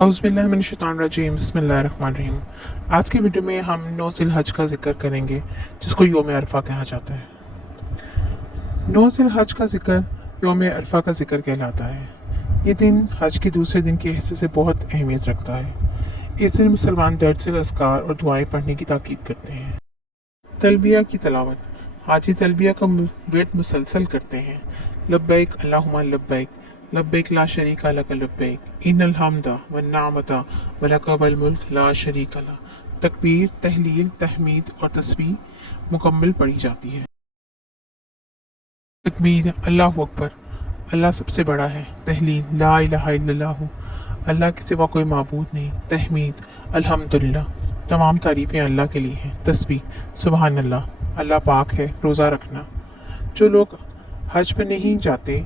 औज़ुबिल्लाहिमिनश्शैतानिर्रजीम बिस्मिल्लाहिर्रहमानिर्रहीम। आज की वीडियो में हम 9 ज़िलहज का जिक्र करेंगे, जिसको यौम अरफा कहा जाता है। 9 ज़िलहज का जिक्र यौम अरफा का जिक्र कहलाता है। ये दिन हज के दूसरे दिन के हिस्से से बहुत अहमियत रखता है। इस दिन मुसलमान दर्ज अज़कार और दुआएं पढ़ने की ताकीद करते हैं। तलबिया की तलावत। हाजी तलबिया का वर्द मुसलसल करते हैं। लब्बैक अल्लाहुम्मा लब्बैक, लब्बैक ला शरीका लक लब्बैक, इन्नल हम्दा वन निअमता व लक वल मुल्क ला शरीका ला। तकबीर, तहलील, तहमीद और तस्बीह मुकम्मल पढ़ी जाती है। तकबीर, अल्लाहु अकबर, अल्लाह सबसे बड़ा है। तहलील, ला इलाहा इल्लल्लाहु, अल्लाह के सिवा कोई माबूद नहीं। तहमीद, अल्हम्दुलिल्लाह, तमाम तारीफ़ें अल्लाह के लिए हैं। तस्बीह, सुबहान अल्लाह, अल्लाह पाक है। रोज़ा रखना। जो लोग हज पर नहीं जाते,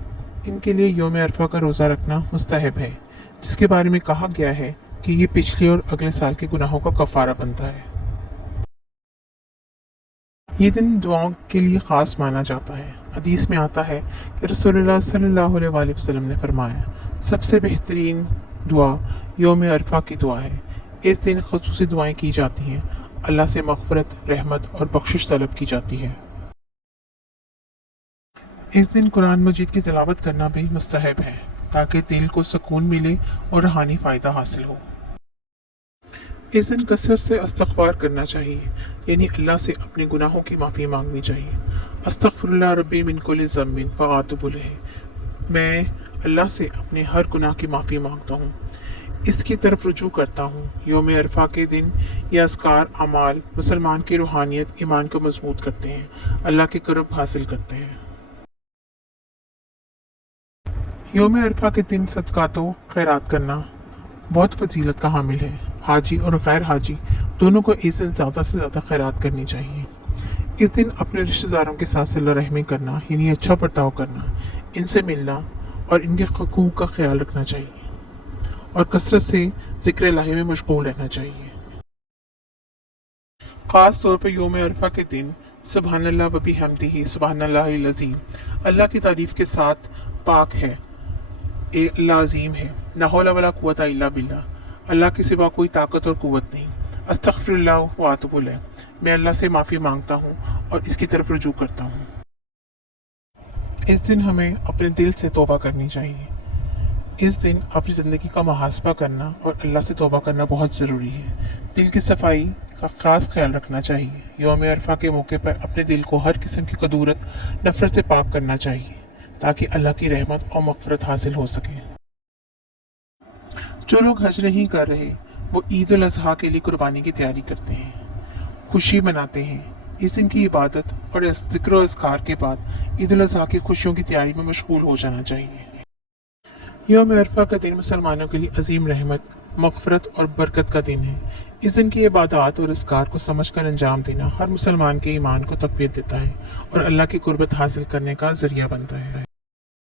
इनके लिए यौम अरफा का रोज़ा रखना मुस्तहब है, जिसके बारे में कहा गया है कि ये पिछले और अगले साल के गुनाहों का कफ़ारा बनता है। ये दिन दुआओं के लिए ख़ास माना जाता है। हदीस में आता है कि रसूलुल्लाह सल्लल्लाहु अलैहि वसल्लम ने फरमाया, सबसे बेहतरीन दुआ यौम अरफा की दुआ है। इस दिन ख़ुसूसी दुआएं की जाती हैं। अल्लाह से मग़फ़िरत, रहमत और बख्शिश तलब की जाती है। इस दिन कुरान मजीद की तिलावत करना भी मुस्तहब है, ताकि दिल को सुकून मिले और रूहानी फ़ायदा हासिल हो। इस दिन कसरत से इस्तग़फ़ार करना चाहिए, यानी अल्लाह से अपने गुनाहों की माफ़ी मांगनी चाहिए। अस्तग़फ़िरुल्लाह रब्बी मिन कुल्लि ज़म्बिन व अतूबु इलैह, मैं अल्लाह से अपने हर गुनाह की माफ़ी मांगता हूँ, इसकी तरफ रुजू करता हूँ। यौम अरफा के दिन ये अज़कार अमाल मुसलमान की रूहानियत, ईमान को मजबूत करते हैं, अल्लाह के क़ुर्ब हासिल करते हैं। यौम अरफा के दिन सदक़ात व खैरात करना बहुत फजीलत का हामिल है। हाजी और गैर हाजी दोनों को इस दिन ज़्यादा से ज़्यादा खैरात करनी चाहिए। इस दिन अपने रिश्तेदारों के साथ सिला रहमी करना, यानी अच्छा बर्ताव करना, इनसे मिलना और इनके हकूक़ का ख्याल रखना चाहिए, और कसरत से ज़िक्र इलाही में मशगूल रहना चाहिए। ख़ास तौर पर यौम अरफा के दिन सुबहानल्लाह व बिहम्दिही सुबहानल्लाहिल अज़ीम, अल्लाह की तारीफ़ के साथ पाक है, अल्लाह अज़ीम है, ला हौला वला कुव्वता इल्ला बिल्लाह, अल्लाह के सिवा कोई ताकत और कुव्वत नहीं। अस्तग़फ़िरुल्लाह व अतूबु इलैह, मैं अल्लाह से माफ़ी मांगता हूँ और इसकी तरफ रुजू करता हूँ। इस दिन हमें अपने दिल से तौबा करनी चाहिए। इस दिन अपनी ज़िंदगी का मुहासबा करना और अल्लाह से तौबा करना बहुत ज़रूरी है। दिल की सफाई का ख़ास ख्याल रखना चाहिए। यौम अरफा के मौके पर अपने दिल को हर किस्म की कदूरत, नफ़रत से पाक करना चाहिए, ताकि अल्लाह की रहमत और मग़फ़िरत हासिल हो सके। जो लोग हज नहीं कर रहे, वो ईद उल अज़हा के लिए कुर्बानी की तैयारी करते हैं, खुशी मनाते हैं। इस दिन की इबादत और ज़िक्र व अज़कार के बाद ईद उल अज़हा की खुशियों की तैयारी में मशगूल हो जाना चाहिए। यौम अरफा का दिन मुसलमानों के लिए अजीम रहमत, मग़फ़िरत और बरकत का दिन है। इस दिन की इबादत और अज़कार को समझकर अंजाम देना हर मुसलमान के ईमान को तक़वीयत देता है और अल्लाह की कुर्बत हासिल करने का ज़रिया बनता है।